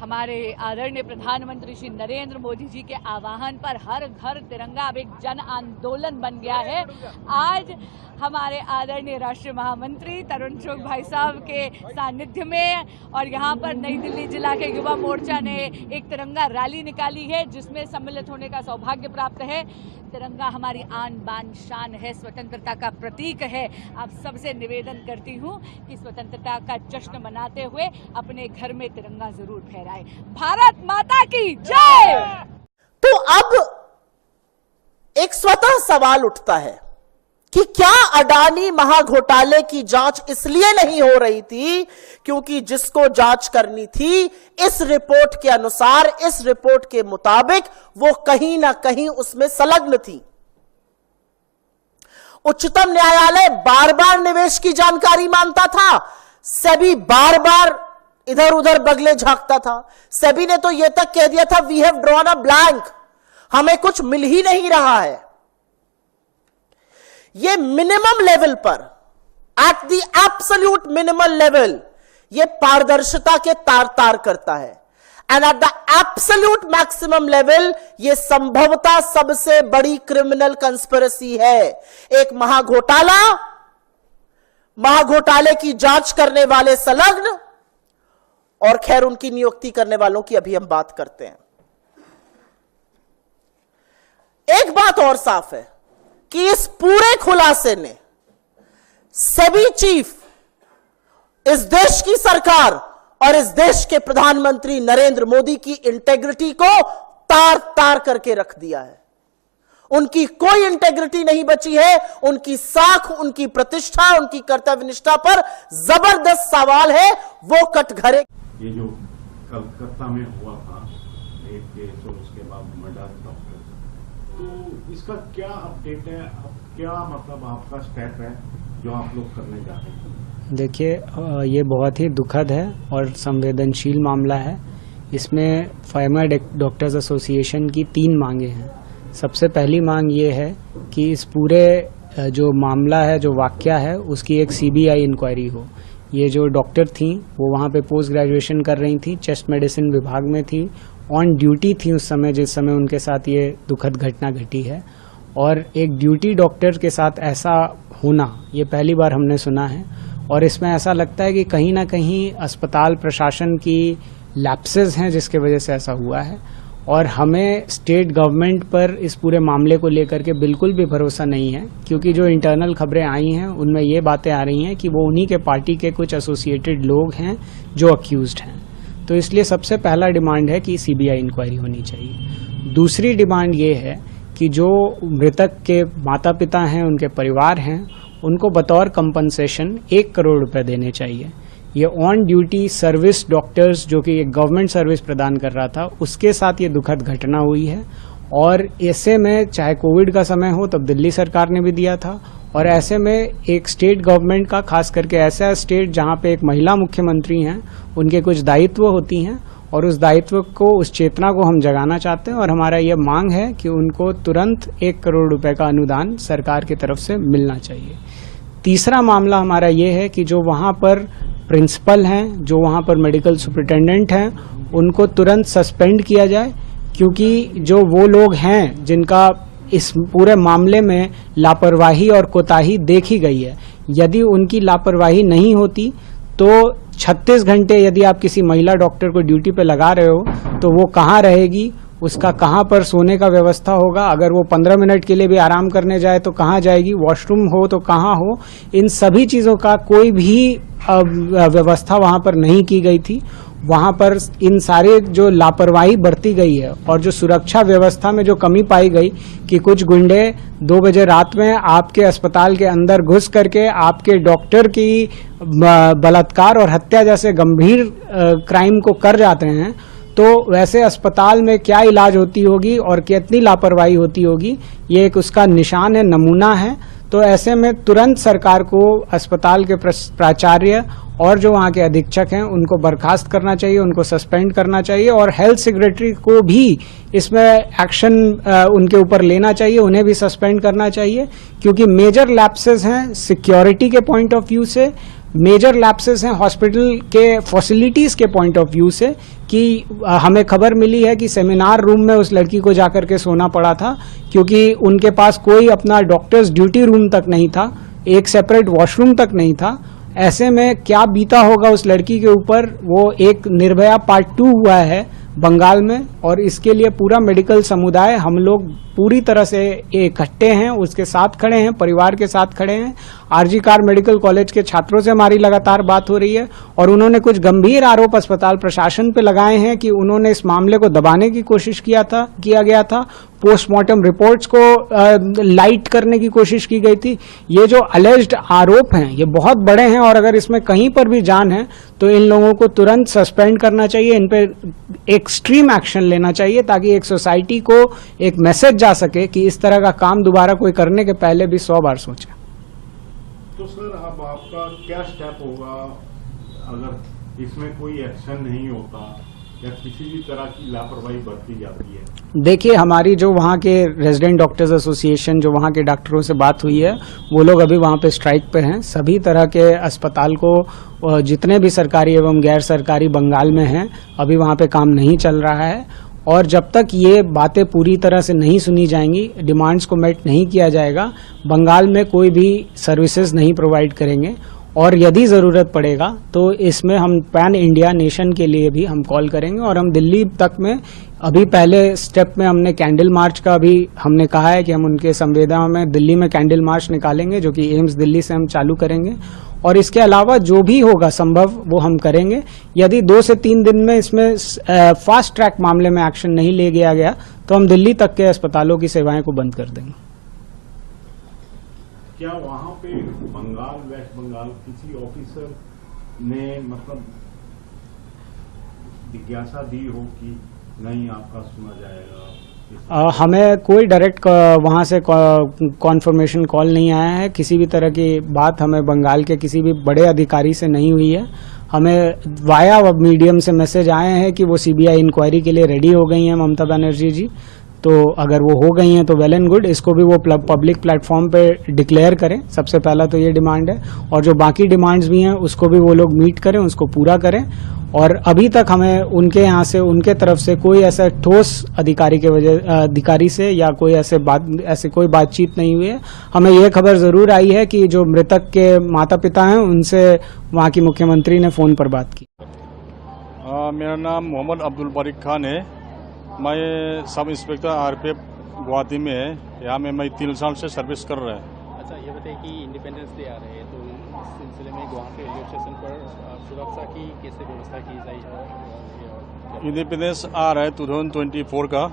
हमारे आदरणीय प्रधानमंत्री श्री नरेंद्र मोदी जी के आह्वान पर हर घर तिरंगा अब एक जन आंदोलन बन गया है। आज हमारे आदरणीय राष्ट्रीय महामंत्री तरुण चुग भाई साहब के सानिध्य में और यहाँ पर नई दिल्ली जिला के युवा मोर्चा ने एक तिरंगा रैली निकाली है, जिसमें सम्मिलित होने का सौभाग्य प्राप्त है। तिरंगा हमारी आन बान शान है, स्वतंत्रता का प्रतीक है। आप सबसे निवेदन करती हूँ कि स्वतंत्रता का जश्न मनाते हुए अपने घर में तिरंगा जरूर फहराएं। भारत माता की जय। तो अब एक स्वतः सवाल उठता है कि क्या अडानी महाघोटाले की जांच इसलिए नहीं हो रही थी क्योंकि जिसको जांच करनी थी इस रिपोर्ट के अनुसार, इस रिपोर्ट के मुताबिक वो कहीं ना कहीं उसमें संलग्न थी। उच्चतम न्यायालय बार बार निवेश की जानकारी मांगता था, सेबी बार बार इधर उधर बगले झांकता था। सेबी ने तो यह तक कह दिया था we have drawn a blank, हमें कुछ मिल ही नहीं रहा है। ये मिनिमम लेवल पर, at the absolute minimum level, ये पारदर्शिता के तार तार करता है। And at the absolute maximum level ये संभवतः सबसे बड़ी क्रिमिनल कंस्पिरेसी है। एक महाघोटाले की जांच करने वाले संलग्न, और खैर उनकी नियुक्ति करने वालों की अभी हम बात करते हैं। एक बात और साफ है कि इस पूरे खुलासे ने सेबी चीफ, इस देश की सरकार और इस देश के प्रधानमंत्री नरेंद्र मोदी की इंटेग्रिटी को तार तार करके रख दिया है। उनकी कोई इंटेग्रिटी नहीं बची है। उनकी साख, उनकी प्रतिष्ठा, उनकी कर्तव्यनिष्ठा पर जबरदस्त सवाल है। वो कटघरे, ये जो कलकत्ता में हुआ था एक केस और उसके बाद मर्डर डॉक्टर, तो इसका क्या अपडेट है? क्या मतलब आपका स्टेप है जो आप लोग करने जा रहे हैं? देखिए, ये बहुत ही दुखद है और संवेदनशील मामला है। इसमें फार्मा डॉक्टर्स एसोसिएशन की 3 मांगे हैं। सबसे पहली मांग ये है कि इस पूरे जो मामला है, जो वाकया है, उसकी एक सीबीआई इंक्वायरी हो। ये जो डॉक्टर थी वो वहाँ पे पोस्ट ग्रेजुएशन कर रही थी, चेस्ट मेडिसिन विभाग में थी, ऑन ड्यूटी थी उस समय जिस समय उनके साथ ये दुखद घटना घटी है। और एक ड्यूटी डॉक्टर के साथ ऐसा होना ये पहली बार हमने सुना है। और इसमें ऐसा लगता है कि कहीं ना कहीं अस्पताल प्रशासन की लैप्सेस हैं जिसके वजह से ऐसा हुआ है। और हमें स्टेट गवर्नमेंट पर इस पूरे मामले को लेकर के बिल्कुल भी भरोसा नहीं है, क्योंकि जो इंटरनल खबरें आई हैं उनमें ये बातें आ रही हैं कि वो उन्हीं के पार्टी के कुछ एसोसिएटेड लोग हैं जो अक्यूज्ड हैं। तो इसलिए सबसे पहला डिमांड है कि सीबीआई इंक्वायरी होनी चाहिए। दूसरी डिमांड ये है कि जो मृतक के माता पिता हैं, उनके परिवार हैं, उनको बतौर कंपनसेशन 1 करोड़ रुपए देने चाहिए। ये ऑन ड्यूटी सर्विस डॉक्टर्स जो कि एक गवर्नमेंट सर्विस प्रदान कर रहा था, उसके साथ ये दुखद घटना हुई है। और ऐसे में चाहे कोविड का समय हो तब दिल्ली सरकार ने भी दिया था, और ऐसे में एक स्टेट गवर्नमेंट का, खास करके ऐसा स्टेट जहां पे एक महिला मुख्यमंत्री हैं, उनके कुछ दायित्व होती हैं, और उस दायित्व को, उस चेतना को हम जगाना चाहते हैं। और हमारा ये मांग है कि उनको तुरंत 1 करोड़ रुपए का अनुदान सरकार की तरफ से मिलना चाहिए। तीसरा मामला हमारा ये है कि जो वहाँ पर प्रिंसिपल हैं, जो वहाँ पर मेडिकल सुपरिटेंडेंट हैं, उनको तुरंत सस्पेंड किया जाए, क्योंकि जो वो लोग हैं जिनका इस पूरे मामले में लापरवाही और कोताही देखी गई है, यदि उनकी लापरवाही नहीं होती तो 36 घंटे यदि आप किसी महिला डॉक्टर को ड्यूटी पे लगा रहे हो तो वो कहाँ रहेगी, उसका कहाँ पर सोने का व्यवस्था होगा, अगर वो 15 मिनट के लिए भी आराम करने जाए तो कहाँ जाएगी, वॉशरूम हो तो कहाँ हो, इन सभी चीज़ों का कोई भी व्यवस्था वहाँ पर नहीं की गई थी। वहाँ पर इन सारे जो लापरवाही बरती गई है और जो सुरक्षा व्यवस्था में जो कमी पाई गई कि कुछ गुंडे 2 बजे रात में आपके अस्पताल के अंदर घुस करके आपके डॉक्टर की बलात्कार और हत्या जैसे गंभीर क्राइम को कर जाते हैं, तो वैसे अस्पताल में क्या इलाज होती होगी और कितनी लापरवाही होती होगी, ये एक उसका निशान है, नमूना है। तो ऐसे में तुरंत सरकार को अस्पताल के प्राचार्य और जो वहाँ के अधीक्षक हैं उनको बर्खास्त करना चाहिए, उनको सस्पेंड करना चाहिए, और हेल्थ सेक्रेटरी को भी इसमें एक्शन उनके ऊपर लेना चाहिए, उन्हें भी सस्पेंड करना चाहिए, क्योंकि मेजर लैप्सेस हैं सिक्योरिटी के पॉइंट ऑफ व्यू से, मेजर लैप्सेस हैं हॉस्पिटल के फैसिलिटीज के पॉइंट ऑफ व्यू से कि हमें खबर मिली है कि सेमिनार रूम में उस लड़की को जाकर के सोना पड़ा था क्योंकि उनके पास कोई अपना डॉक्टर्स ड्यूटी रूम तक नहीं था, एक सेपरेट वॉशरूम तक नहीं था। ऐसे में क्या बीता होगा उस लड़की के ऊपर। वो एक निर्भया पार्ट 2 हुआ है बंगाल में और इसके लिए पूरा मेडिकल समुदाय हम लोग पूरी तरह से इकट्ठे हैं, उसके साथ खड़े हैं, परिवार के साथ खड़े हैं। आरजी कार मेडिकल कॉलेज के छात्रों से हमारी लगातार बात हो रही है और उन्होंने कुछ गंभीर आरोप अस्पताल प्रशासन पे लगाए हैं कि उन्होंने इस मामले को दबाने की कोशिश किया गया था, पोस्टमार्टम रिपोर्ट्स को लाइट करने की कोशिश की गई थी। ये जो अलेज्ड आरोप हैं ये बहुत बड़े हैं और अगर इसमें कहीं पर भी जान है तो इन लोगों को तुरंत सस्पेंड करना चाहिए, इन पे एक्सट्रीम एक्शन लेना चाहिए ताकि एक सोसाइटी को एक मैसेज जा सके कि इस तरह का काम दोबारा कोई करने के पहले भी 100 बार सोचे। तो सर अब आपका क्या स्टेप होगा अगर इसमें कोई एक्शन नहीं होता या किसी भी तरह की लापरवाही बरती जाती है? देखिए, हमारी जो वहाँ के रेजिडेंट डॉक्टर्स एसोसिएशन जो वहाँ के डॉक्टरों से बात हुई है वो लोग अभी वहाँ पे स्ट्राइक पे हैं। सभी तरह के अस्पताल को जितने भी सरकारी एवं गैर सरकारी बंगाल में हैं अभी वहाँ पे काम नहीं चल रहा है और जब तक ये बातें पूरी तरह से नहीं सुनी जाएंगी, डिमांड्स को मेट नहीं किया जाएगा, बंगाल में कोई भी सर्विसेज नहीं प्रोवाइड करेंगे। और यदि ज़रूरत पड़ेगा तो इसमें हम पैन इंडिया नेशन के लिए भी हम कॉल करेंगे और हम दिल्ली तक में अभी पहले स्टेप में हमने कैंडल मार्च का भी हमने कहा है कि हम उनके संवेदना में दिल्ली में कैंडल मार्च निकालेंगे जो कि एम्स दिल्ली से हम चालू करेंगे और इसके अलावा जो भी होगा संभव वो हम करेंगे। यदि 2 से 3 दिन में इसमें फास्ट ट्रैक मामले में एक्शन नहीं ले गया गया तो हम दिल्ली तक के अस्पतालों की सेवाएं को बंद कर देंगे। क्या वहाँ पे बंगाल, वेस्ट बंगाल किसी ऑफिसर ने मतलब जिज्ञासा दी हो कि नहीं आपका सुना जाएगा? हमें कोई डायरेक्ट वहाँ से कॉन्फर्मेशन कॉल नहीं आया है, किसी भी तरह की बात हमें बंगाल के किसी भी बड़े अधिकारी से नहीं हुई है। हमें वाया मीडियम से मैसेज आए हैं कि वो सीबीआई इंक्वायरी के लिए रेडी हो गई हैं ममता बनर्जी जी, तो अगर वो हो गई हैं तो वेल एंड गुड, इसको भी वो पब्लिक प्लेटफॉर्म पे डिक्लेयर करें। सबसे पहला तो ये डिमांड है और जो बाकी डिमांड्स भी हैं उसको भी वो लोग मीट करें, उसको पूरा करें। और अभी तक हमें उनके यहाँ से उनके तरफ से कोई ऐसा ठोस अधिकारी से या कोई ऐसे कोई बातचीत नहीं हुई है। हमें यह खबर जरूर आई है कि जो मृतक के माता पिता हैं उनसे वहाँ की मुख्यमंत्री ने फोन पर बात की। मेरा नाम मोहम्मद अब्दुल बारिक खान है। मैं सब इंस्पेक्टर आरपीएफ गुवाहाटी में है। यहाँ में मैं 3 साल से सर्विस कर रहा है। अच्छा, ये बताइए कि इंडिपेंडेंस डे आ रहे हैं तो इस सिलसिले में गुवाहाटी रेलवे स्टेशन पर सुरक्षा की कैसे व्यवस्था की जाए? इंडिपेंडेंस आ रहा है 2024 का।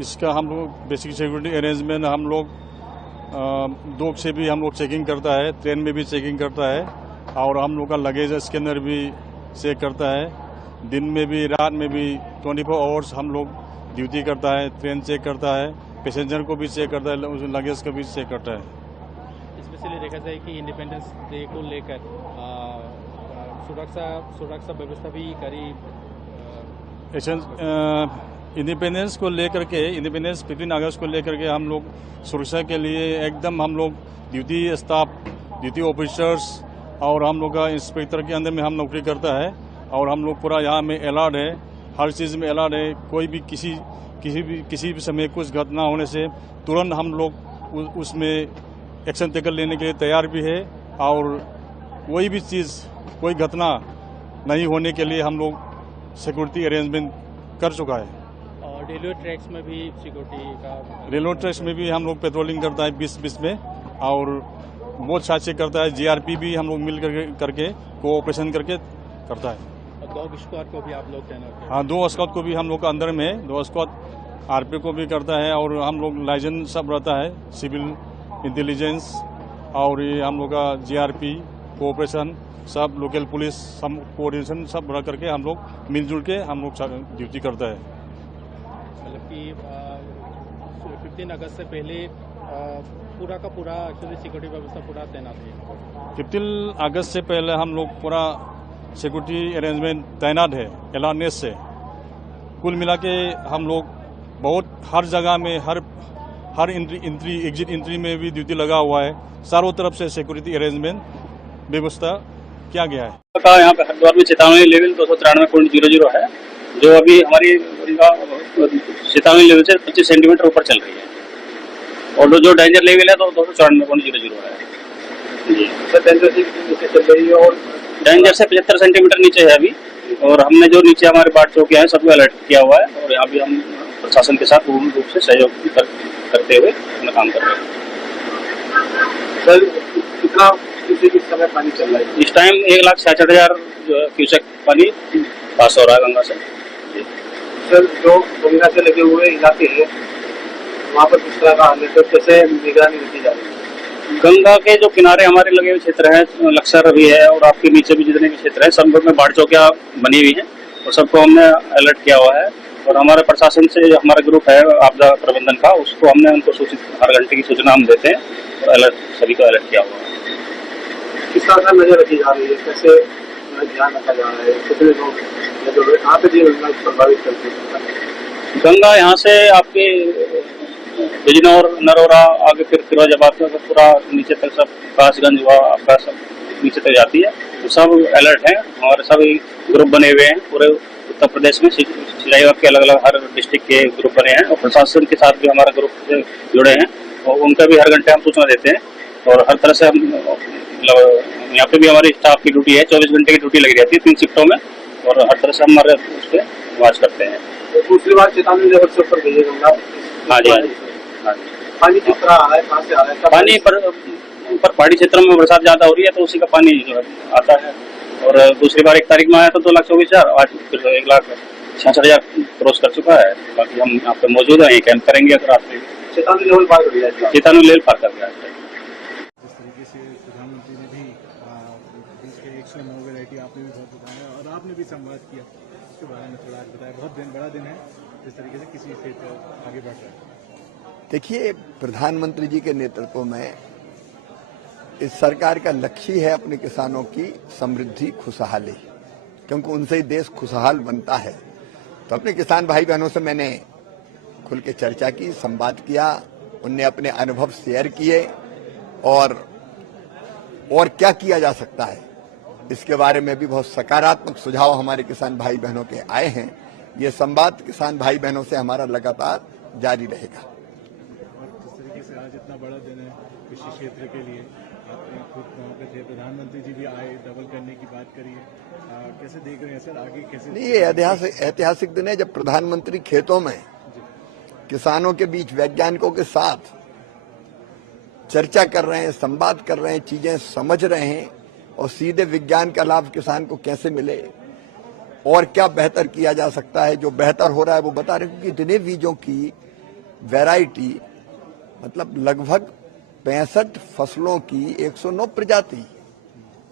इसका हम लोग बेसिक सिक्योरिटी अरेंजमेंट हम लोग डॉग से भी हम लोग चेकिंग करता है, ट्रेन में भी चेकिंग करता है और हम लोग का लगेज स्कैनर भी चेक करता है। दिन में भी रात में भी 24 आवर्स हम लोग ड्यूटी करता है, ट्रेन चेक करता है, पैसेंजर को भी चेक करता है, लगेज को भी चेक करता है। स्पेशली देखा जाए कि इंडिपेंडेंस डे को लेकर सुरक्षा व्यवस्था भी करीब इंडिपेंडेंस को लेकर के, इंडिपेंडेंस 15 अगस्त को लेकर के हम लोग सुरक्षा के लिए एकदम हम लोग ड्यूटी स्टाफ, ड्यूटी ऑफिसर्स और हम लोग का इंस्पेक्टर के अंदर में हम नौकरी करता है और हम लोग पूरा यहाँ में अलर्ट है, हर चीज़ में अलर्ट है। कोई भी किसी भी समय कुछ घटना होने से तुरंत हम लोग उसमें एक्शन टेकन लेने के लिए तैयार भी है और कोई भी चीज़, कोई घटना नहीं होने के लिए हम लोग सिक्योरिटी अरेंजमेंट कर चुका है। और रेलवे ट्रैक्स में भी सिक्योरिटी का, रेलवे ट्रैक्स में भी हम लोग पेट्रोलिंग करता है 20-20 में और बहुत साथ करता है। जीआरपी भी हम लोग मिल करके कोऑपरेशन करके करता है। डॉग स्क्वाड को भी आप लोग तैनात हैं? हाँ, 2 स्क्वाड को भी हम लोग का अंदर में 2 स्क्वाड आरपी को भी करता है और हम लोग लाइसेंस सब रहता है, सिविल इंटेलिजेंस और ये हम लोग का जीआरपी कोऑपरेशन सब, लोकल पुलिस सब कोऑर्डिनेशन सब रह करके हम लोग मिलजुल के हम लोग ड्यूटी करता है। मतलब कि 15 अगस्त से पहले पूरा का पूरा एक्चुअली सिक्योरिटी व्यवस्था पूरा तैनात है। 15 अगस्त से पहले हम लोग पूरा सिक्योरिटी अरेंजमेंट तैनात है अलर्टनेस से। कुल मिला के हम लोग बहुत हर जगह में हर एंट्री एग्जिट एंट्री में भी ड्यूटी लगा हुआ है। चारों तरफ से सिक्योरिटी अरेंजमेंट व्यवस्था किया गया है। का यहाँ पे हरिद्वार में चेतावनी लेवल 293.00 है, जो अभी हमारी चेतावनी लेवल से 25 सेंटीमीटर ऊपर चल रही है, और जो डेंजर लेवल है तो 294.00 है जी। और डेंजर से 75 सेंटीमीटर नीचे है अभी, और हमने जो नीचे हमारे बाट चौकियां हैं सबको अलर्ट किया हुआ है, और यहाँ भी हम प्रशासन के साथ पूर्ण रूप से सहयोग करते हुए अपना काम कर रहे हैं। सर कितना किस समय पानी चल रहा है? इस टाइम 1,66,000 क्यूसेक पानी पास हो रहा है गंगा से। सर जो गंगा से लगे हुए इलाके हैं वहाँ पर किस तरह का हाल है, तो कैसे निगरानी रखी जा रही है? गंगा के जो किनारे हमारे लगे हुए क्षेत्र हैं, लक्सर भी है और आपके नीचे भी जितने भी क्षेत्र हैं, सब में बाढ़ चौकियां बनी हुई हैं और सबको हमने अलर्ट किया हुआ है, और हमारे प्रशासन से हमारा ग्रुप है आपदा प्रबंधन का, उसको हमने उनको सूचित हर घंटे की सूचना हम देते हैं और अलर्ट सभी को अलर्ट किया हुआ है। किस तरह से नजर रखी जा रही है, कैसे ध्यान रखा जा रहा है, कितने लोग कहाँ पे जीवन प्रभावित करते हैं? गंगा यहाँ से आपके बिजनौर, नरोरा, आगे फिर फिरोजाबाद तक पूरा नीचे तक सब कासगंज हुआ आपका सब नीचे तक जाती है, तो सब अलर्ट हैं। हमारे सभी ग्रुप बने हुए हैं पूरे उत्तर प्रदेश में, सिंचाई विभाग के अलग अलग हर डिस्ट्रिक्ट के ग्रुप बने हैं, और प्रशासन के साथ भी हमारा ग्रुप से जुड़े हैं, और उनका भी हर घंटे हम सूचना देते हैं, और हर तरह से हम मतलब यहाँ पे भी हमारी स्टाफ की ड्यूटी है, 24 घंटे की ड्यूटी लगी रहती है 3 शिफ्टों में, और हर तरह से हमारे उस पर वाच करते हैं। दूसरी बात चेतावनी लेवल से ऊपर गई है गंगा। हाँ जी, हाँ जी, हाँ जी। पानी किस तरह आ रहा है, कहाँ से आ रहा है? पानी पर पहाड़ी क्षेत्रों में बरसात ज्यादा हो रही है तो उसी का पानी जो है आता है, और दूसरी बार 1 तारीख में आया तो 2,24,000, आज फिर 1,66,000 क्रॉस कर चुका है। बाकी हम यहाँ पे मौजूद हैं, कैंप करेंगे अगर आप चेतावनी लेवल पार कर गया, चेतावनी लेवल पार कर गया है। जिस तरीके से प्रधानमंत्री ने भी बीज के 109 वैरायटी आपने भी बहुत बताया और आपने भी संवाद किया, उसके बारे में थोड़ा बताया। बहुत बड़ा दिन है जिस तरीके से किसी क्षेत्र आगे बढ़ रहा है। देखिए, प्रधानमंत्री जी के नेतृत्व में इस सरकार का लक्ष्य है अपने किसानों की समृद्धि, खुशहाली, क्योंकि उनसे ही देश खुशहाल बनता है। तो अपने किसान भाई बहनों से मैंने खुल के चर्चा की, संवाद किया, उनने अपने अनुभव शेयर किए, और क्या किया जा सकता है इसके बारे में भी बहुत सकारात्मक सुझाव हमारे किसान भाई बहनों के आए हैं। ये संवाद किसान भाई बहनों से हमारा लगातार जारी रहेगा। और जिस तरीके से आज इतना बड़ा दिन है कृषि क्षेत्र के लिए, आपने खुद वहाँ पे थे, प्रधानमंत्री जी भी आए, डबल करने की बात करी है, कैसे देख रहे हैं सर आगे कैसे? नहीं, ये ऐतिहासिक दिन है जब प्रधानमंत्री खेतों में किसानों के बीच वैज्ञानिकों के साथ चर्चा कर रहे हैं, संवाद कर रहे हैं, चीजें समझ रहे हैं, और सीधे विज्ञान का लाभ किसान को कैसे मिले और क्या बेहतर किया जा सकता है। जो बेहतर हो रहा है वो बता रहे हैं, क्योंकि इतने बीजों की वैरायटी, मतलब लगभग 65 फसलों की 109 प्रजाति,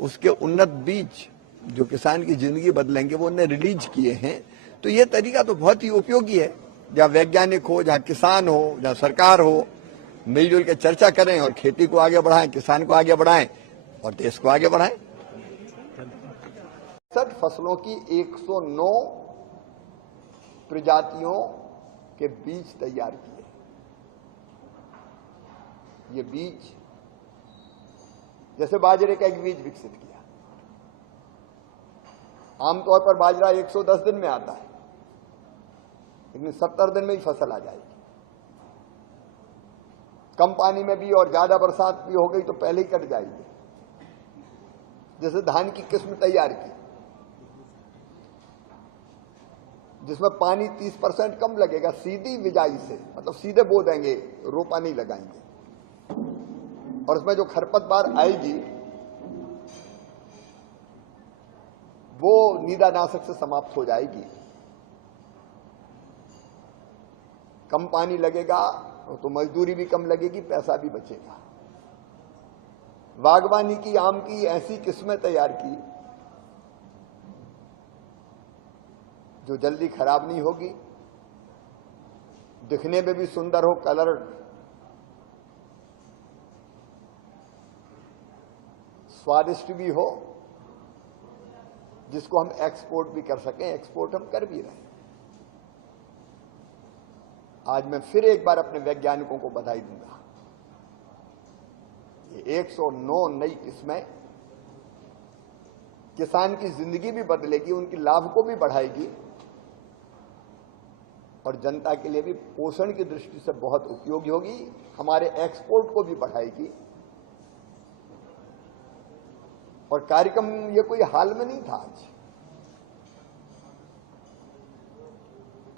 उसके उन्नत बीज जो किसान की जिंदगी बदलेंगे वो उन्हें रिलीज किए हैं। तो ये तरीका तो बहुत ही उपयोगी है, जहाँ वैज्ञानिक हो, जहाँ किसान हो, जहाँ सरकार हो, मिलजुल के चर्चा करें और खेती को आगे बढ़ाएं, किसान को आगे बढ़ाएं और देश को आगे बढ़ाएं। 60 फसलों की 109 प्रजातियों के बीज तैयार किए। ये बीज, जैसे बाजरे का एक बीज विकसित किया, आमतौर पर बाजरा 110 दिन में आता है, लेकिन 70 दिन में ही फसल आ जाएगी। कम पानी में भी और ज्यादा बरसात भी हो गई तो पहले ही कट जाएगी। जैसे धान की किस्म तैयार की, जिसमें पानी 30% कम लगेगा, सीधी बिजाई से, मतलब सीधे बो देंगे, रोपा नहीं लगाएंगे, और उसमें जो खरपतवार आएगी वो नीदानाशक से समाप्त हो जाएगी। कम पानी लगेगा तो मजदूरी भी कम लगेगी, पैसा भी बचेगा। बागवानी की, आम की ऐसी किस्में तैयार की जो जल्दी खराब नहीं होगी, दिखने में भी सुंदर हो, कलर स्वादिष्ट भी हो, जिसको हम एक्सपोर्ट भी कर सकें। एक्सपोर्ट हम कर भी रहे हैं। आज मैं फिर एक बार अपने वैज्ञानिकों को बधाई दूंगा। ये 109 नई किस्में किसान की जिंदगी भी बदलेगी, उनकी लाभ को भी बढ़ाएगी और जनता के लिए भी पोषण की दृष्टि से बहुत उपयोगी होगी, हमारे एक्सपोर्ट को भी बढ़ाएगी। और कार्यक्रम ये कोई हाल में नहीं था आज।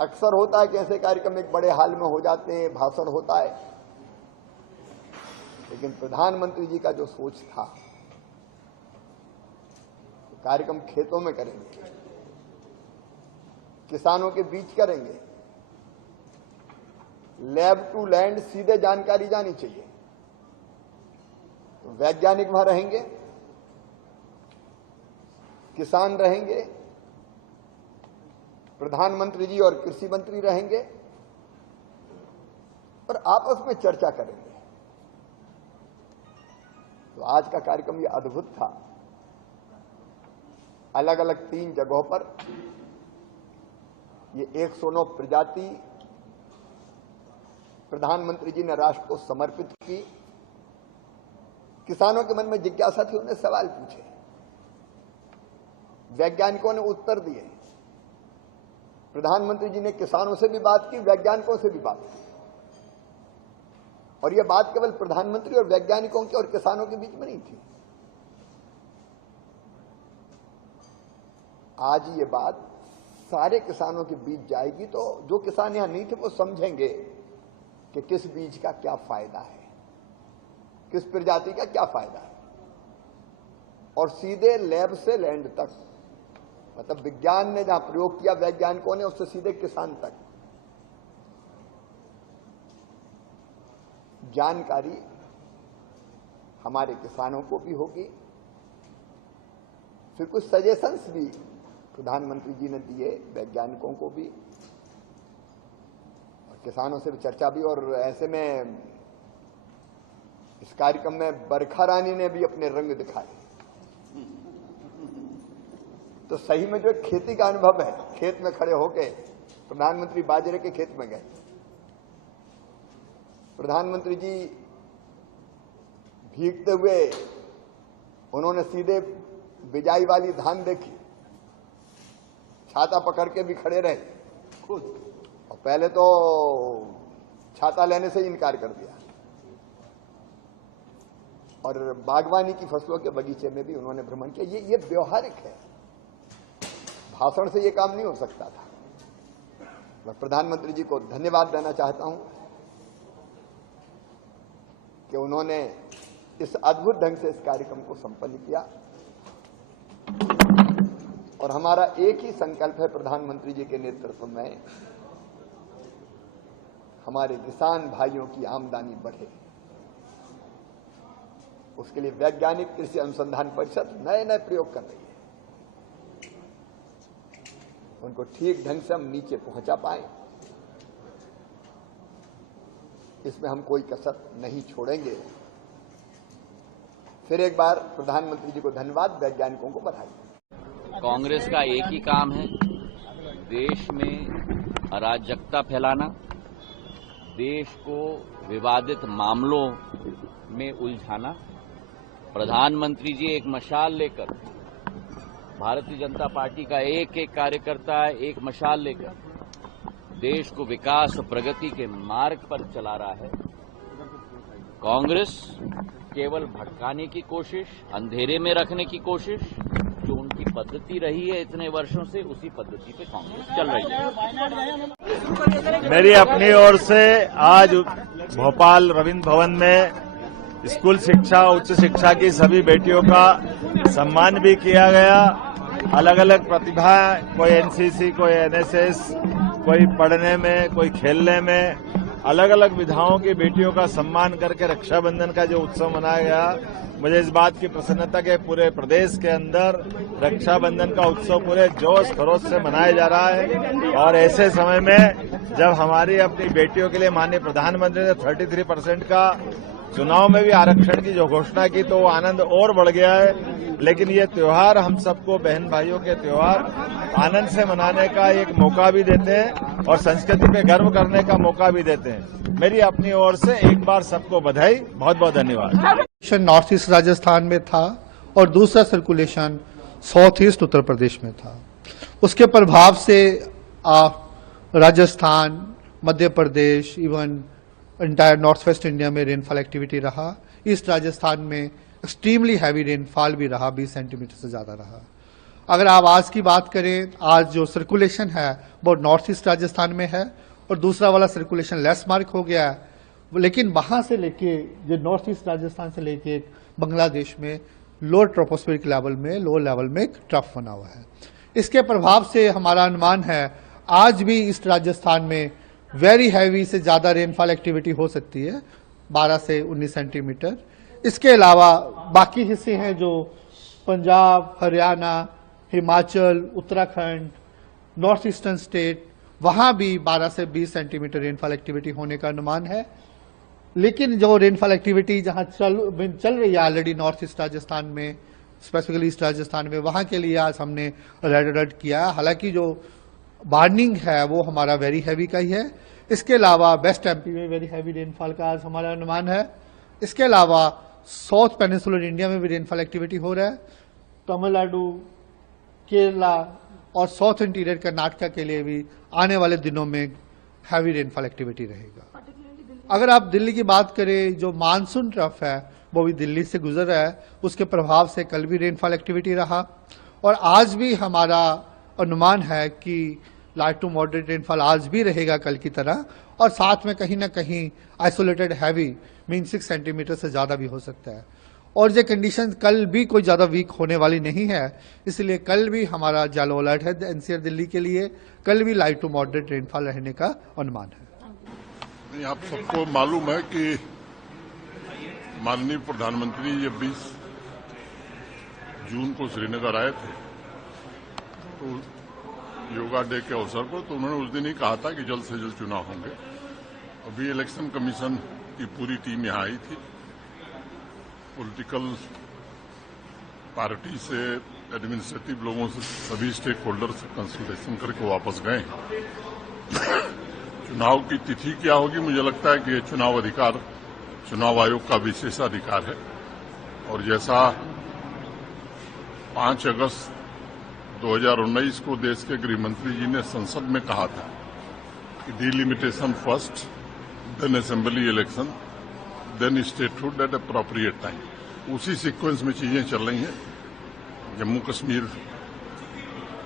अक्सर होता है कि ऐसे कार्यक्रम एक बड़े हाल में हो जाते हैं, भाषण होता है, लेकिन प्रधानमंत्री जी का जो सोच था, कार्यक्रम खेतों में करेंगे, किसानों के बीच करेंगे, लैब टू लैंड सीधे जानकारी जानी चाहिए। तो वैज्ञानिक वहां रहेंगे, किसान रहेंगे, प्रधानमंत्री जी और कृषि मंत्री रहेंगे और आपस में चर्चा करेंगे। तो आज का कार्यक्रम ये अद्भुत था। अलग अलग 3 जगहों पर ये 109 प्रजाति प्रधानमंत्री जी ने राष्ट्र को समर्पित की। किसानों के मन में जिज्ञासा थी, उन्हें सवाल पूछे, वैज्ञानिकों ने उत्तर दिए। प्रधानमंत्री जी ने किसानों से भी बात की, वैज्ञानिकों से भी बात की, और यह बात केवल प्रधानमंत्री और वैज्ञानिकों के और किसानों के बीच में नहीं थी। आज ये बात सारे किसानों के बीच जाएगी, तो जो किसान यहां नहीं थे वो समझेंगे कि किस बीज का क्या फायदा है, किस प्रजाति का क्या फायदा है। और सीधे लैब से लैंड तक, मतलब विज्ञान ने जहां प्रयोग किया वैज्ञानिकों ने, उससे सीधे किसान तक जानकारी हमारे किसानों को भी होगी। फिर कुछ सजेशंस भी प्रधानमंत्री जी ने दिए वैज्ञानिकों को भी, और किसानों से भी चर्चा भी। और ऐसे में इस कार्यक्रम में बरखा रानी ने भी अपने रंग दिखाए। तो सही में जो खेती का अनुभव है, खेत में खड़े होके प्रधानमंत्री बाजरे के खेत में गए, प्रधानमंत्री जी भीगते हुए उन्होंने सीधे बिजाई वाली धान देखी, छाता पकड़ के भी खड़े रहे खुद, और पहले तो छाता लेने से इनकार कर दिया। और बागवानी की फसलों के बगीचे में भी उन्होंने भ्रमण किया। ये व्यवहारिक है, भाषण से ये काम नहीं हो सकता था। मैं प्रधानमंत्री जी को धन्यवाद देना चाहता हूं कि उन्होंने इस अद्भुत ढंग से इस कार्यक्रम को संपन्न किया। और हमारा एक ही संकल्प है प्रधानमंत्री जी के नेतृत्व में, हमारे किसान भाइयों की आमदनी बढ़े। उसके लिए वैज्ञानिक कृषि अनुसंधान परिषद नए नए प्रयोग कर रही है। उनको ठीक ढंग से हम नीचे पहुंचा पाए, इसमें हम कोई कसर नहीं छोड़ेंगे। फिर एक बार प्रधानमंत्री जी को धन्यवाद, वैज्ञानिकों को बधाई। कांग्रेस का एक ही काम है, देश में अराजकता फैलाना, देश को विवादित मामलों में उलझाना। प्रधानमंत्री जी एक मशाल लेकर, भारतीय जनता पार्टी का एक एक कार्यकर्ता एक मशाल लेकर देश को विकास और प्रगति के मार्ग पर चला रहा है। कांग्रेस केवल भटकाने की कोशिश, अंधेरे में रखने की कोशिश, जो उनकी पद्धति रही है इतने वर्षों से, उसी पद्धति पे कांग्रेस चल रही है। मेरी अपनी ओर से आज भोपाल रविंद्र भवन में स्कूल शिक्षा, उच्च शिक्षा की सभी बेटियों का सम्मान भी किया गया। अलग अलग प्रतिभा, कोई एनसीसी, कोई एनएसएस, कोई पढ़ने में, कोई खेलने में, अलग अलग विधाओं की बेटियों का सम्मान करके रक्षाबंधन का जो उत्सव मनाया गया, मुझे इस बात की प्रसन्नता के पूरे प्रदेश के अंदर रक्षाबंधन का उत्सव पूरे जोश खरोश से मनाया जा रहा है। और ऐसे समय में जब हमारी अपनी बेटियों के लिए माननीय प्रधानमंत्री ने 33% का चुनाव में भी आरक्षण की जो घोषणा की, तो वो आनंद और बढ़ गया है। लेकिन ये त्योहार हम सबको, बहन भाइयों के त्योहार आनंद से मनाने का एक मौका भी देते हैं और संस्कृति पे गर्व करने का मौका भी देते हैं। मेरी अपनी ओर से एक बार सबको बधाई, बहुत बहुत धन्यवाद। नॉर्थ ईस्ट राजस्थान में था और दूसरा circulation south east Uttar Pradesh में था। उसके प्रभाव से Rajasthan, Madhya Pradesh, even entire north west India में रेनफॉल एक्टिविटी रहा। ईस्ट राजस्थान में एक्सट्रीमली हैवी रेनफॉल भी रहा, 20 सेंटीमीटर से ज्यादा रहा। अगर आप आज की बात करें, आज जो सर्कुलेशन है वो नॉर्थ ईस्ट राजस्थान में है और दूसरा वाला सर्कुलेशन लेस मार्क हो गया है, लेकिन वहां से लेके जो नॉर्थ ईस्ट राजस्थान से लेके बांग्लादेश में लोअर ट्रोपोस्फेरिक लेवल में, लोअर लेवल में एक ट्रफ बना हुआ है। इसके प्रभाव से हमारा अनुमान है आज भी ईस्ट राजस्थान में वेरी हैवी से ज्यादा रेनफॉल एक्टिविटी हो सकती है, 12 से 19 सेंटीमीटर। इसके अलावा बाकी हिस्से हैं जो Punjab, Haryana, Himachal, Uttarakhand, north eastern state, वहां भी 12 से 20 सेंटीमीटर रेनफॉल एक्टिविटी होने का अनुमान है। लेकिन जो रेनफॉल एक्टिविटी जहां चल रही है ऑलरेडी नॉर्थ ईस्ट राजस्थान में, स्पेसिफिकली ईस्ट राजस्थान में, वहां के लिए आज हमने रेड अलर्ट किया है। हालांकि जो वार्निंग है वो हमारा वेरी हैवी का ही है। इसके अलावा वेस्ट एमपी में वेरी हैवी रेनफॉल का आज हमारा अनुमान है। इसके अलावा साउथ पेनिनसुलर इंडिया में भी रेनफॉल एक्टिविटी हो रहा है। तमिलनाडु, केरला और साउथ इंटीरियर कर्नाटका के लिए भी आने वाले दिनों में हैवी रेनफॉल एक्टिविटी रहेगा। अगर आप दिल्ली की बात करें, जो मानसून ट्रफ है वो भी दिल्ली से गुजर रहा है, उसके प्रभाव से कल भी रेनफॉल एक्टिविटी रहा और आज भी हमारा अनुमान है कि लाइट टू मॉडरेट रेनफॉल आज भी रहेगा कल की तरह, और साथ में कहीं ना कहीं आइसोलेटेड हैवी मीन 6 सेंटीमीटर से ज्यादा भी हो सकता है। और ये कंडीशन कल भी कोई ज्यादा वीक होने वाली नहीं है, इसलिए कल भी हमारा येलो अलर्ट है एनसीआर दिल्ली के लिए। कल भी लाइट टू मॉडरेट रेनफॉल रहने का अनुमान है। आप सबको मालूम है कि माननीय प्रधानमंत्री ये 20 जून को श्रीनगर आए थे, तो योगा डे के अवसर पर, तो उन्होंने उस दिन ही कहा था कि जल्द से जल्द चुनाव होंगे। अभी इलेक्शन कमीशन की पूरी टीम यहां आई थी, पॉलिटिकल पार्टी से, एडमिनिस्ट्रेटिव लोगों से, सभी स्टेक होल्डर से कंसल्टेशन करके वापस गए। चुनाव की तिथि क्या होगी, मुझे लगता है कि ये चुनाव अधिकार चुनाव आयोग का विशेषाधिकार है, और जैसा 5 अगस्त 2019 को देश के गृह मंत्री जी ने संसद में कहा था कि delimitation first, then assembly election, then statehood at appropriate time, उसी सीक्वेंस में चीजें चल रही हैं। जम्मू कश्मीर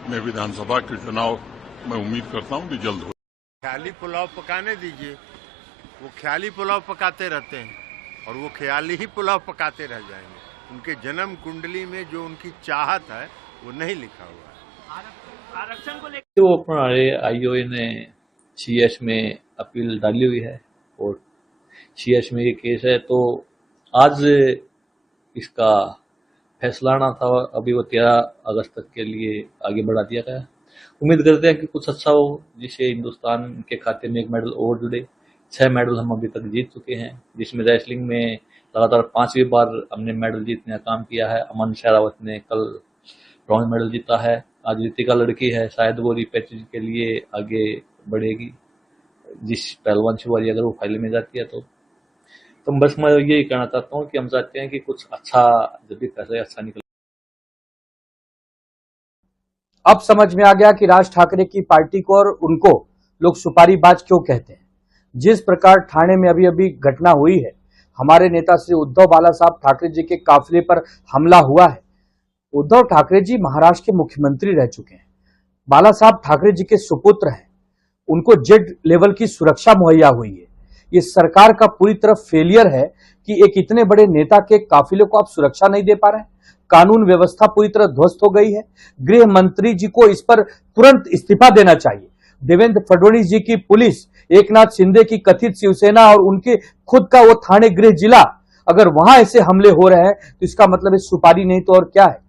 में विधानसभा के चुनाव मैं उम्मीद करता हूं कि जल्द हो। ख्याली पुलाव पकाने दीजिए, वो ख्याली पुलाव पकाते रहते हैं और वो ख्याली ही पुलाव पकाते रह जाएंगे। उनके जन्म कुंडली में जो उनकी चाहत है वो नहीं लिखा हुआ है। आरक्षण को लेकर वो हमारे आईओए ने सीएस में अपील डाली हुई है और सीएस में ये केस है, तो आज इसका फैसला आना था, अभी वो 13 अगस्त तक के लिए आगे बढ़ा दिया गया। उम्मीद करते हैं कि कुछ अच्छा हो, जिससे हिंदुस्तान के खाते में एक मेडल और जुड़े। 6 मेडल हम अभी तक जीत चुके हैं, जिसमें रेसलिंग में लगातार 5वीं बार हमने मेडल जीतने का काम किया है। अमन शेरावत ने कल ब्रॉन्ज मेडल जीता है। आज ऋतिका लड़की है, शायद वो रिपैचेज के लिए आगे बढ़ेगी, जिस पहलवान शिवाजी अगर वो फाइनल में जाती है तो बस मैं यही कहना चाहता हूँ कि हम चाहते हैं कि कुछ अच्छा, जब भी फैसला अच्छा निकले। अब समझ में आ गया कि राज ठाकरे की पार्टी को और उनको लोग सुपारीबाज क्यों कहते हैं। जिस प्रकार ठाणे में अभी अभी घटना हुई है, हमारे नेता श्री उद्धव बाला साहब ठाकरे जी के काफिले पर हमला हुआ है। उद्धव ठाकरे जी महाराष्ट्र के मुख्यमंत्री रह चुके हैं, बाला साहब ठाकरे जी के सुपुत्र हैं, उनको जेड लेवल की सुरक्षा मुहैया हुई है। ये सरकार का पूरी तरह फेलियर है कि एक इतने बड़े नेता के काफिले को आप सुरक्षा नहीं दे पा रहे हैं। कानून व्यवस्था पूरी तरह ध्वस्त हो गई है। गृह मंत्री जी को इस पर तुरंत इस्तीफा देना चाहिए। देवेंद्र फडणवीस जी की पुलिस, एकनाथ शिंदे की कथित शिवसेना और उनके खुद का वो थाने गृह जिला, अगर वहां ऐसे हमले हो रहे हैं तो इसका मतलब है सुपारी नहीं तो और क्या है।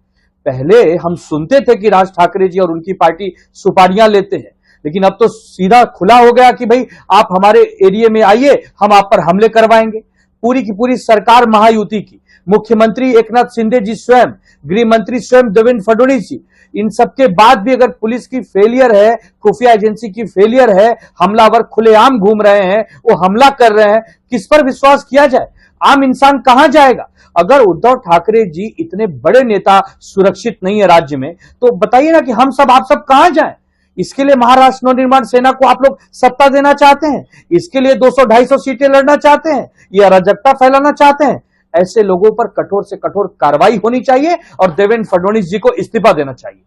पहले हम सुनते थे कि राज ठाकरे जी और उनकी पार्टी सुपारियां लेते हैं, लेकिन अब तो सीधा खुला हो गया कि भाई आप हमारे एरिया में आइए, हम आप पर हमले करवाएंगे। पूरी की पूरी सरकार महायुति की, मुख्यमंत्री एकनाथ शिंदे जी स्वयं, गृह मंत्री स्वयं देवेंद्र फडणवीस जी, इन सबके बाद भी अगर पुलिस की फेलियर है, खुफिया एजेंसी की फेलियर है, हमलावर खुलेआम घूम रहे हैं, वो हमला कर रहे हैं, किस पर विश्वास किया जाए। आम इंसान कहां जाएगा? अगर उद्धव ठाकरे जी इतने बड़े नेता सुरक्षित नहीं है राज्य में, तो बताइए ना कि हम सब आप सब कहां जाएं? इसके लिए महाराष्ट्र नवनिर्माण सेना को आप लोग सत्ता देना चाहते हैं, इसके लिए 200-250 सीटें लड़ना चाहते हैं, ये अराजकता फैलाना चाहते हैं। ऐसे लोगों पर कठोर से कठोर कार्रवाई होनी चाहिए और देवेंद्र फडणवीस जी को इस्तीफा देना चाहिए।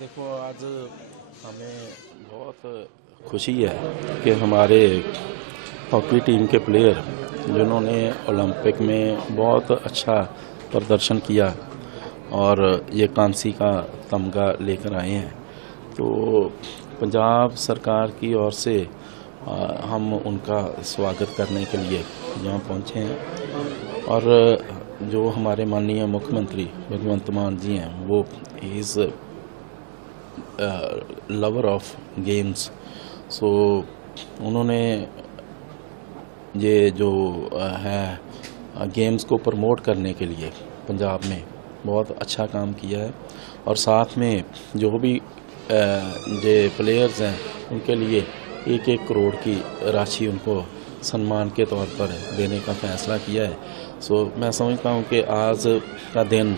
देखो, आज हमें बहुत खुशी है कि हमारे हॉकी टीम के प्लेयर जिन्होंने ओलंपिक में बहुत अच्छा प्रदर्शन किया और ये कांसी का तमगा लेकर आए हैं, तो पंजाब सरकार की ओर से हम उनका स्वागत करने के लिए यहाँ पहुँचे हैं। और जो हमारे माननीय मुख्यमंत्री भगवंत मान जी हैं, वो इज़ लवर ऑफ गेम्स, सो उन्होंने ये जो है गेम्स को प्रमोट करने के लिए पंजाब में बहुत अच्छा काम किया है। और साथ में जो भी जो प्लेयर्स हैं उनके लिए 1-1 करोड़ की राशि उनको सम्मान के तौर पर देने का फैसला किया है। सो मैं समझता हूँ कि आज का दिन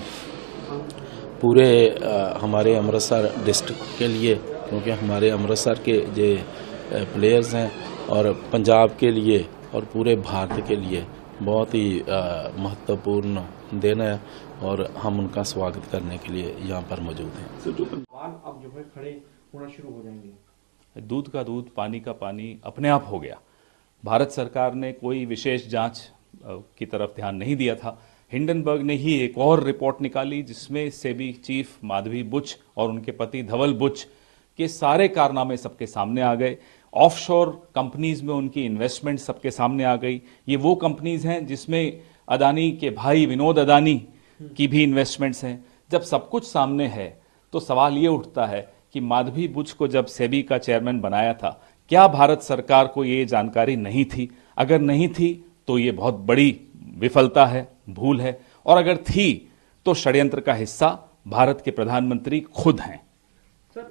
पूरे हमारे अमृतसर डिस्ट्रिक्ट के लिए, क्योंकि हमारे अमृतसर के जो प्लेयर्स हैं और पंजाब के लिए और पूरे भारत के लिए बहुत ही महत्वपूर्ण दिन है और हम उनका स्वागत करने के लिए यहाँ पर मौजूद हैं। अब जो है खड़े होना शुरू हो जाएंगे। दूध का दूध, पानी का पानी अपने आप हो गया। भारत सरकार ने कोई विशेष जांच की तरफ ध्यान नहीं दिया था। हिंडनबर्ग ने ही एक और रिपोर्ट निकाली जिसमें सेबी चीफ माधवी बुच और उनके पति धवल बुच के सारे कारनामे सबके सामने आ गए। ऑफशोर कंपनीज में उनकी इन्वेस्टमेंट सबके सामने आ गई। ये वो कंपनीज हैं जिसमें अदानी के भाई विनोद अदानी की भी इन्वेस्टमेंट्स हैं। जब सब कुछ सामने है तो सवाल ये उठता है कि माधवी बुच को जब सेबी का चेयरमैन बनाया था, क्या भारत सरकार को ये जानकारी नहीं थी? अगर नहीं थी तो ये बहुत बड़ी विफलता है, भूल है, और अगर थी तो षड्यंत्र का हिस्सा भारत के प्रधानमंत्री खुद हैं। सर,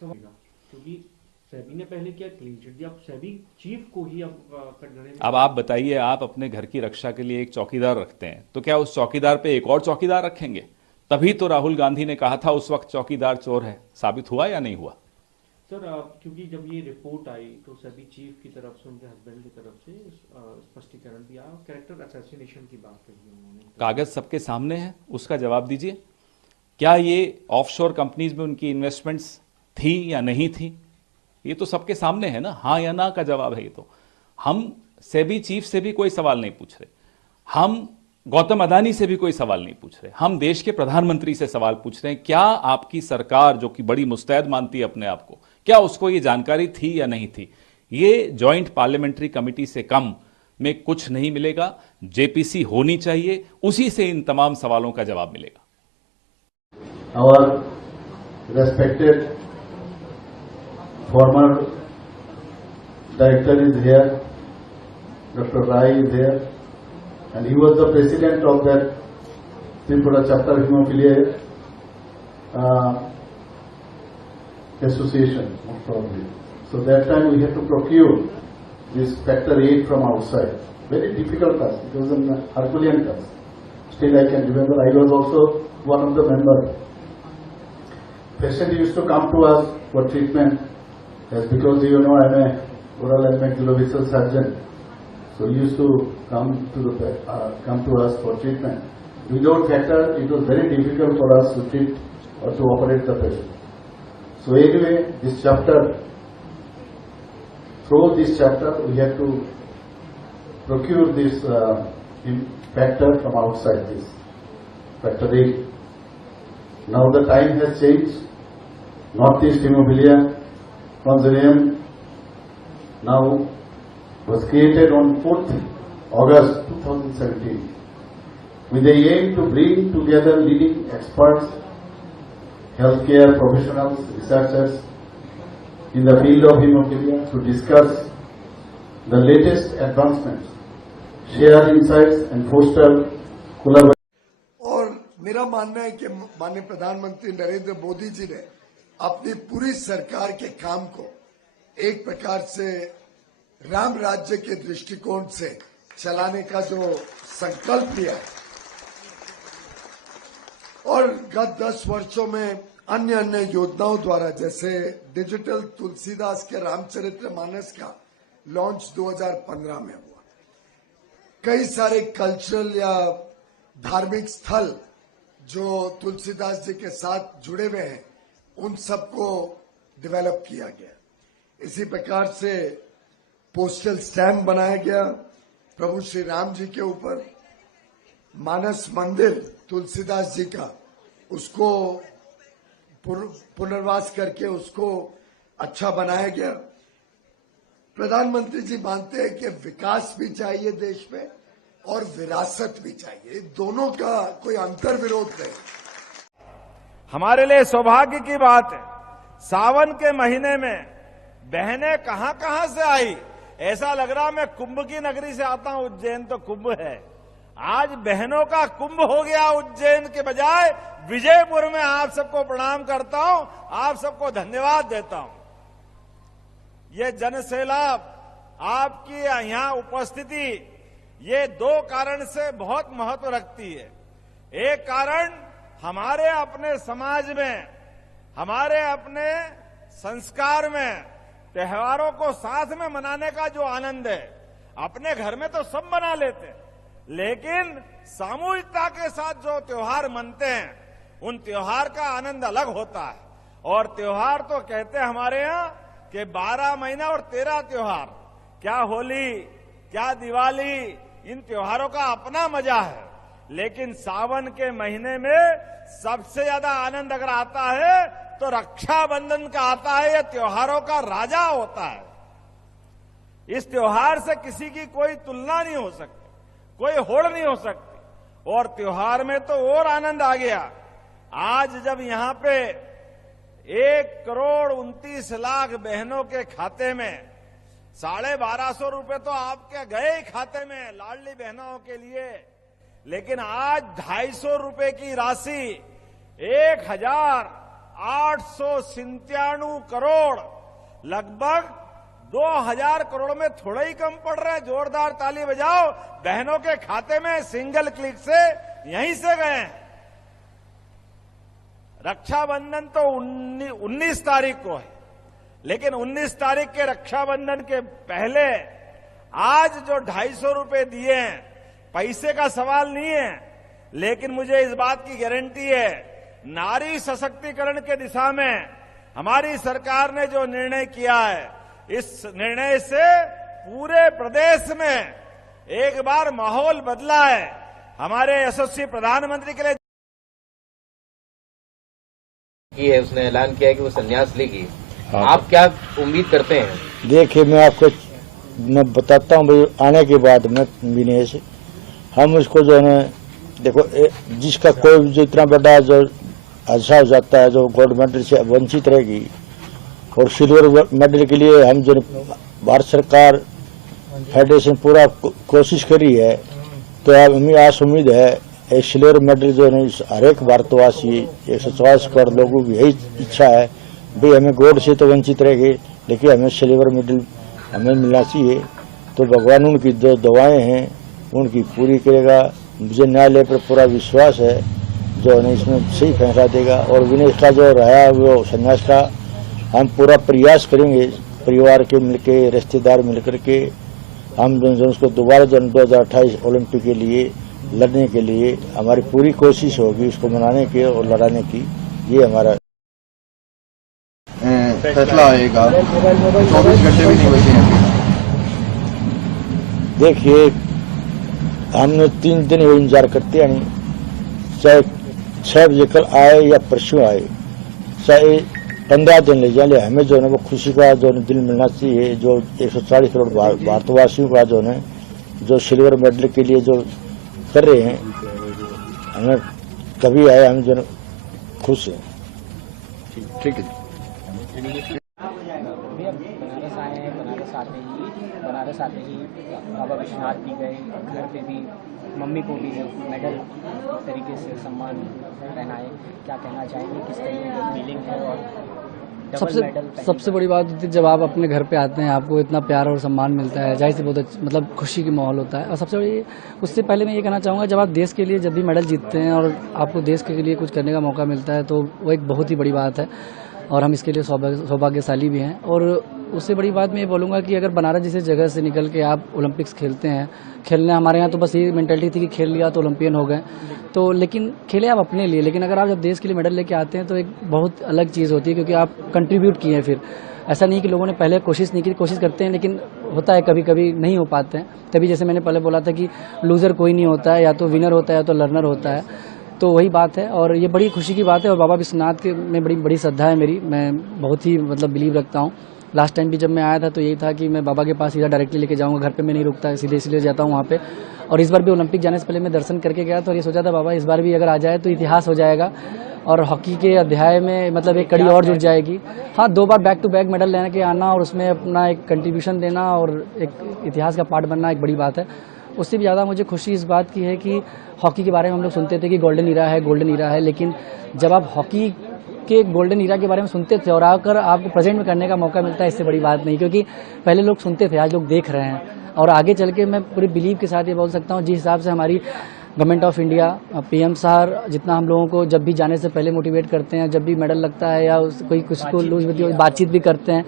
क्योंकि सेबी ने पहले क्या क्लीन चिट दी, अब सेबी चीफ को ही अब आप बताइए, आप अपने घर की रक्षा के लिए एक चौकीदार रखते हैं, तो क्या उस चौकीदार पे एक और चौकीदार रखेंगे? तभी तो राहुल गांधी ने कहा था उस वक्त चौकीदार चोर है। साबित हुआ या नहीं हुआ? सर, क्योंकि जब ये रिपोर्ट आई तो सेबी चीफ की तरफ से, उनके हस्बैंड की तरफ से स्पष्टीकरण दिया, कैरेक्टर असैसिनेशन की बात कही उन्होंने। कागज सबके सामने है, उसका जवाब दीजिए। क्या ये ऑफशोर कंपनीज में उनकी इन्वेस्टमेंट्स थी या नहीं थी? ये तो सबके सामने है ना, हाँ या ना का जवाब है। ये तो हम सेबी चीफ से भी कोई सवाल नहीं पूछ रहे, हम गौतम अदानी से भी कोई सवाल नहीं पूछ रहे, हम देश के प्रधानमंत्री से सवाल पूछ रहे हैं। क्या आपकी सरकार, जो कि बड़ी मुस्तैद मानती है अपने आप को, क्या उसको ये जानकारी थी या नहीं थी? ये जॉइंट पार्लियामेंट्री कमेटी से कम में कुछ नहीं मिलेगा। जेपीसी होनी चाहिए, उसी से इन तमाम सवालों का जवाब मिलेगा। Our respected former director is here, Dr. Rai is here, and he was the president of that Tripura chapter Hemophilia association, most probably. So that time we had to procure this factor 8 from outside. Very difficult task. It was an Herculean task. Still I can remember I was also one of the members. Patient used to come to us for treatment, as because you know I am a oral and maxillofacial surgeon, so he used to come to us for treatment. Without factor, it was very difficult for us to treat or to operate the patient. So anyway, this chapter, through this chapter, we had to procure this factor from outside. This factor 8. Now the time has changed. Northeast Hemophilia Consortium now was created on 4th August 2017 with the aim to bring together leading experts, healthcare professionals, researchers in the field of hemophilia to discuss the latest advancements, share insights and foster collaboration. और मेरा मानना है कि माननीय प्रधानमंत्री नरेंद्र मोदी जी ने अपनी पूरी सरकार के काम को एक प्रकार से राम राज्य के दृष्टिकोण से चलाने का जो संकल्प लिया है और गत 10 वर्षों में अन्य योजनाओं द्वारा, जैसे डिजिटल तुलसीदास के रामचरितमानस का लॉन्च 2015 में हुआ, कई सारे कल्चरल या धार्मिक स्थल जो तुलसीदास जी के साथ जुड़े हुए हैं उन सबको डेवलप किया गया। इसी प्रकार से पोस्टल स्टैम्प बनाया गया प्रभु श्री राम जी के ऊपर। मानस मंदिर तुलसीदास जी का, उसको पुनर्वास करके उसको अच्छा बनाया गया। प्रधानमंत्री जी मानते हैं कि विकास भी चाहिए देश में और विरासत भी चाहिए, दोनों का कोई अंतर विरोध नहीं। हमारे लिए सौभाग्य की बात है, सावन के महीने में बहनें कहां कहां से आई। ऐसा लग रहा मैं कुंभ की नगरी से आता हूं, उज्जैन तो कुंभ है। आज बहनों का कुंभ हो गया उज्जैन के बजाय विजयपुर में। आप सबको प्रणाम करता हूं, आप सबको धन्यवाद देता हूं। ये जनसैलाब, आपकी यहां उपस्थिति, ये 2 कारण से बहुत महत्व रखती है। एक कारण हमारे अपने समाज में, हमारे अपने संस्कार में त्योहारों को साथ में मनाने का जो आनंद है, अपने घर में तो सब मना लेते हैं, लेकिन सामूहिकता के साथ जो त्योहार मनते हैं उन त्योहार का आनंद अलग होता है। और त्योहार तो कहते हैं हमारे यहाँ कि 12 महीना और 13 त्योहार, क्या होली, क्या दिवाली, इन त्योहारों का अपना मजा है। लेकिन सावन के महीने में सबसे ज्यादा आनंद अगर आता है तो रक्षाबंधन का आता है। यह त्योहारों का राजा होता है। इस त्योहार से किसी की कोई तुलना नहीं हो सकती, कोई होड़ नहीं हो सकती। और त्योहार में तो और आनंद आ गया। आज जब यहां पे 1,29,00,000 बहनों के खाते में 1250 रुपए तो आपके गए खाते में लाडली बहनों के लिए, लेकिन आज 250 रुपए की राशि 1,897 करोड़, लगभग 2,000 करोड़ में थोड़ा ही कम पड़ रहा है। जोरदार ताली बजाओ, बहनों के खाते में सिंगल क्लिक से यहीं से गए हैं। रक्षाबंधन तो 19 तारीख को है, लेकिन 19 तारीख के रक्षाबंधन के पहले आज जो 250 रुपए दिए हैं, पैसे का सवाल नहीं है, लेकिन मुझे इस बात की गारंटी है, नारी सशक्तिकरण के दिशा में हमारी सरकार ने जो निर्णय किया है, इस निर्णय से पूरे प्रदेश में एक बार माहौल बदला है। हमारे यशस्वी प्रधानमंत्री के लिए की है, उसने ऐलान किया है कि वो संन्यास लेगी। आप क्या उम्मीद करते हैं? देखिए, मैं बताता हूँ भाई, आने के बाद में विनेश, हम उसको जो है देखो, जिसका कोई जो इतना बड़ा जो हादसा हो जाता है, जो गोल्ड मेडल से वंचित रहेगी, और सिल्वर मेडल के लिए हम जो भारत सरकार फेडरेशन पूरा कोशिश करी है, तो अब हमें आस उम्मीद है एक सिल्वर मेडल जो है हर एक भारतवासी 140 करोड़ लोगों की यही इच्छा है भाई, हमें गोल्ड से तो वंचित रहेगी, लेकिन हमें सिल्वर मेडल हमें मिलना चाहिए। तो भगवान उनकी जो दवाएं हैं उनकी पूरी करेगा। मुझे न्यायालय पर पूरा विश्वास है, जो है इसमें सही फैसला देगा। और विनेश का जो रहा वो संन्यास का, हम पूरा प्रयास करेंगे, परिवार के मिलके, रिश्तेदार मिलकर के, हम जो उसको दोबारा 2028 ओलंपिक के लिए लड़ने के लिए हमारी पूरी कोशिश होगी, उसको मनाने की और लड़ाने की। ये हमारा फैसला आएगा। 24 घंटे भी नहीं बचे हैं। देखिए, हमने 3 दिन वो इंतजार करते हैं, चाहे 6 बजे कल आए या परसों आए, चाहे 15 दिन ले जाए, हमें जो है वो खुशी का जो दिल मिलना चाहिए। जो 140 करोड़ भारतवासियों का जो है जो सिल्वर मेडल के लिए जो कर रहे हैं, हमें कभी आए, हम जो खुश हैं। ठीक है। बनारस आते ही बाबा विश्वनाथ भी गए, घर पे भी मम्मी को भी मेडल एक तरीके से सम्मान पहनाए। क्या कहना चाहेंगे, किस तरीके की फीलिंग है? और सबसे बड़ी बात होती है जब आप अपने घर पे आते हैं, आपको इतना प्यार और सम्मान मिलता है, जाहिर सी बहुत मतलब खुशी की माहौल होता है। और सबसे बड़ी उससे पहले मैं ये कहना चाहूँगा, जब आप देश के लिए जब भी मेडल जीतते हैं और आपको देश के लिए कुछ करने का मौका मिलता है तो वो एक बहुत ही बड़ी बात है और हम इसके लिए सौभाग्यशाली भी हैं। और उससे बड़ी बात मैं ये बोलूँगा कि अगर बनारस जैसे जगह से निकल के आप ओलंपिक्स खेलते हैं, खेलने हमारे यहाँ तो बस ये मेंटालिटी थी कि खेल लिया तो ओलंपियन हो गए, तो लेकिन खेले आप अपने लिए, लेकिन अगर आप जब देश के लिए मेडल लेके आते हैं तो एक बहुत अलग चीज़ होती है, क्योंकि आप कंट्रीब्यूट किए हैं। फिर ऐसा नहीं कि लोगों ने पहले कोशिश नहीं की, कोशिश करते हैं लेकिन होता है कभी कभी नहीं हो पाते हैं। तभी जैसे मैंने पहले बोला था कि लूज़र कोई नहीं होता है, या तो विनर होता है या तो लर्नर होता है, तो वही बात है। और ये बड़ी खुशी की बात है और बाबा विश्वनाथ के में बड़ी श्रद्धा है मेरी, मैं बहुत ही मतलब बिलीव रखता हूँ। लास्ट टाइम भी जब मैं आया था तो यही था कि मैं बाबा के पास सीधा डायरेक्टली लेके जाऊँगा, घर पे मैं नहीं रुकता, सीधे इसलिए जाता हूँ वहाँ पे। और इस बार भी ओलंपिक जाने से पहले मैं दर्शन करके गया, तो ये सोचा था बाबा इस बार भी अगर आ जाए तो इतिहास हो जाएगा और हॉकी के अध्याय में मतलब एक कड़ी और जुड़ जाएगी। हाँ, 2 बार बैक टू बैक मेडल लेने के आना और उसमें अपना एक कंट्रीब्यूशन देना और एक इतिहास का पार्ट बनना एक बड़ी बात है। उससे भी ज़्यादा मुझे खुशी इस बात की है कि हॉकी के बारे में हम लोग सुनते थे कि गोल्डन ईरा है, लेकिन जब आप हॉकी के गोल्डन ईरा के बारे में सुनते थे और आकर आपको प्रेजेंट में करने का मौका मिलता है, इससे बड़ी बात नहीं। क्योंकि पहले लोग सुनते थे, आज लोग देख रहे हैं। और आगे चल के मैं पूरे बिलीव के साथ ये बोल सकता हूँ, जिस हिसाब से हमारी गवर्नमेंट ऑफ इंडिया, पीएम साहब जितना हम लोगों को जब भी जाने से पहले मोटिवेट करते हैं, जब भी मेडल लगता है या कोई कुछ को लूज बातचीत भी करते हैं,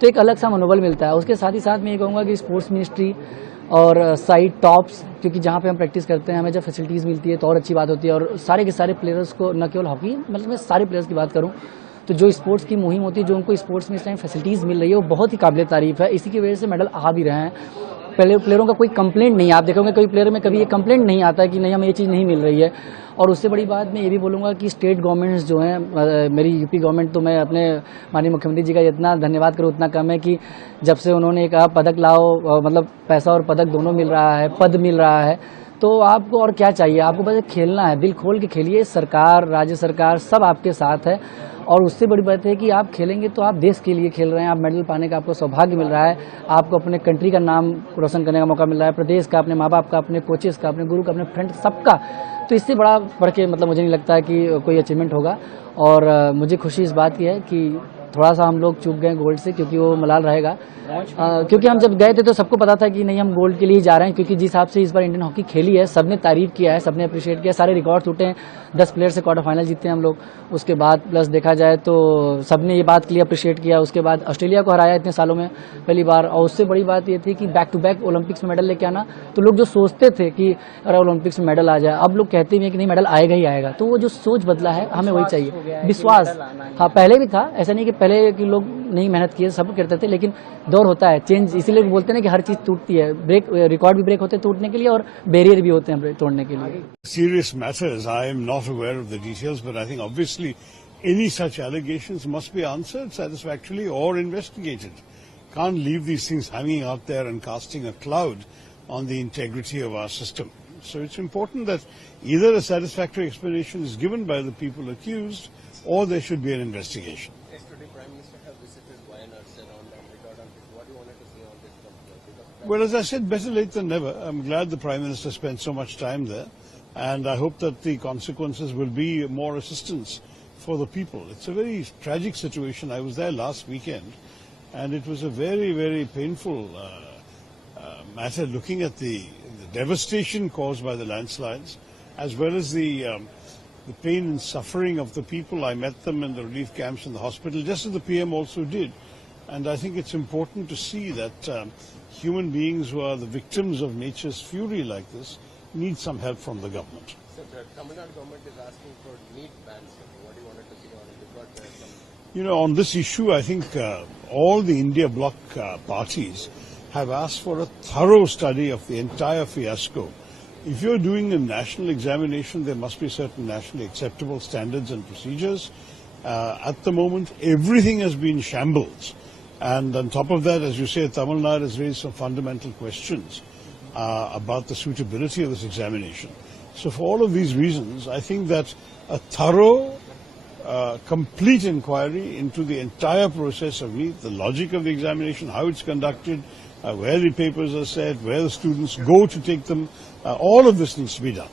तो एक अलग सा मनोबल मिलता है। उसके साथ ही साथ मैं ये कहूँगा कि स्पोर्ट्स मिनिस्ट्री और साइड टॉप्स, क्योंकि जहाँ पे हम प्रैक्टिस करते हैं हमें जब फैसिलिटीज़ मिलती है तो और अच्छी बात होती है। और सारे के सारे प्लेयर्स को, न केवल हॉकी, मतलब मैं सारे प्लेयर्स की बात करूँ तो जो स्पोर्ट्स की मुहिम होती है, जो उनको स्पोर्ट्स में इस टाइम फैसिलिटीज़ मिल रही है, वो बहुत ही काबिल तारीफ है। इसी की वजह से मेडल आ भी रहे हैं। पहले प्लेयरों का कोई कंप्लेंट नहीं, आप देखोगे कोई प्लेयर में कभी ये कंप्लेंट नहीं आता है कि नहीं हमें ये चीज़ नहीं मिल रही है। और उससे बड़ी बात मैं ये भी बोलूँगा कि स्टेट गवर्नमेंट्स जो हैं, मेरी यूपी गवर्नमेंट, तो मैं अपने माननीय मुख्यमंत्री जी का जितना धन्यवाद करूँ उतना कम है कि जब से उन्होंने कहा पदक लाओ, मतलब पैसा और पदक दोनों मिल रहा है, पद मिल रहा है, तो आपको और क्या चाहिए, आपको बस खेलना है, दिल खोल के खेलिए। सरकार, राज्य सरकार सब आपके साथ है। और उससे बड़ी बात है कि आप खेलेंगे तो आप देश के लिए खेल रहे हैं, आप मेडल पाने का आपको सौभाग्य मिल रहा है, आपको अपने कंट्री का नाम रोशन करने का मौका मिल रहा है, प्रदेश का, अपने माँ बाप का, अपने कोचेस का, अपने गुरु का, अपने फ्रेंड सबका। तो इससे बढ़ के मतलब मुझे नहीं लगता है कि कोई अचीवमेंट होगा। और मुझे खुशी इस बात की है कि थोड़ा सा हम लोग चूक गए गोल्ड से, क्योंकि वो मलाल रहेगा। क्योंकि हम जब गए थे तो सबको पता था कि नहीं हम गोल्ड के लिए जा रहे हैं, क्योंकि जिस हिसाब से इस बार इंडियन हॉकी खेली है, सबने तारीफ किया है, सबने अप्रिशिएट किया, सारे रिकॉर्ड टूटे हैं, 10 प्लेयर से क्वार्टर फाइनल जीते हैं हम लोग। उसके बाद प्लस देखा जाए तो सबने ये बात के लिए अप्रिशिएट किया। उसके बाद ऑस्ट्रेलिया को हराया इतने सालों में पहली बार। और उससे बड़ी बात ये थी कि बैक टू बैक ओलंपिक्स में मेडल लेके आना। तो लोग जो सोचते थे कि अरे ओलंपिक्स में मेडल आ जाए, अब लोग कहते भी हैं कि नहीं मेडल आएगा ही आएगा। तो वो जो सोच बदला है, हमें वही चाहिए, विश्वास। हाँ, पहले भी था, ऐसा नहीं कि पहले के लोग नहीं मेहनत किए, सब करते थे, लेकिन दौर होता है चेंज, इसीलिए बोलते हैं कि हर चीज टूटती है, रिकॉर्ड भी ब्रेक होते हैं टूटने के लिए और बैरियर भी होते हैं तोड़ने के लिए। Serious matters. I am not aware of the details, but I think obviously any such allegations must be answered satisfactorily or investigated. Can't leave these things hanging out there and casting a cloud on the integrity of our system. So it's important that either a satisfactory explanation is given by the people accused or there should be an investigation. Well, as I said, better late than never. I'm glad the Prime Minister spent so much time there, and I hope that the consequences will be more assistance for the people. It's a very tragic situation. I was there last weekend, and it was a very, very painful matter, looking at the devastation caused by the landslides, as well as the pain and suffering of the people. I met them in the relief camps in the hospital, just as the PM also did. And I think it's important to see that human beings who are the victims of nature's fury like this need some help from the government. So the Tamil Nadu government is asking for meat bans. What do you wanted to see on it? You know, on this issue, I think all the India bloc parties have asked for a thorough study of the entire fiasco. If you're doing a national examination, there must be certain nationally acceptable standards and procedures. At the moment, everything has been shambles. And on top of that, as you say, Tamil Nadu has raised some fundamental questions about the suitability of this examination. So for all of these reasons, I think that a thorough, complete inquiry into the entire process of NEET, the logic of the examination, how it's conducted, where the papers are set, where the students go to take them, all of this needs to be done.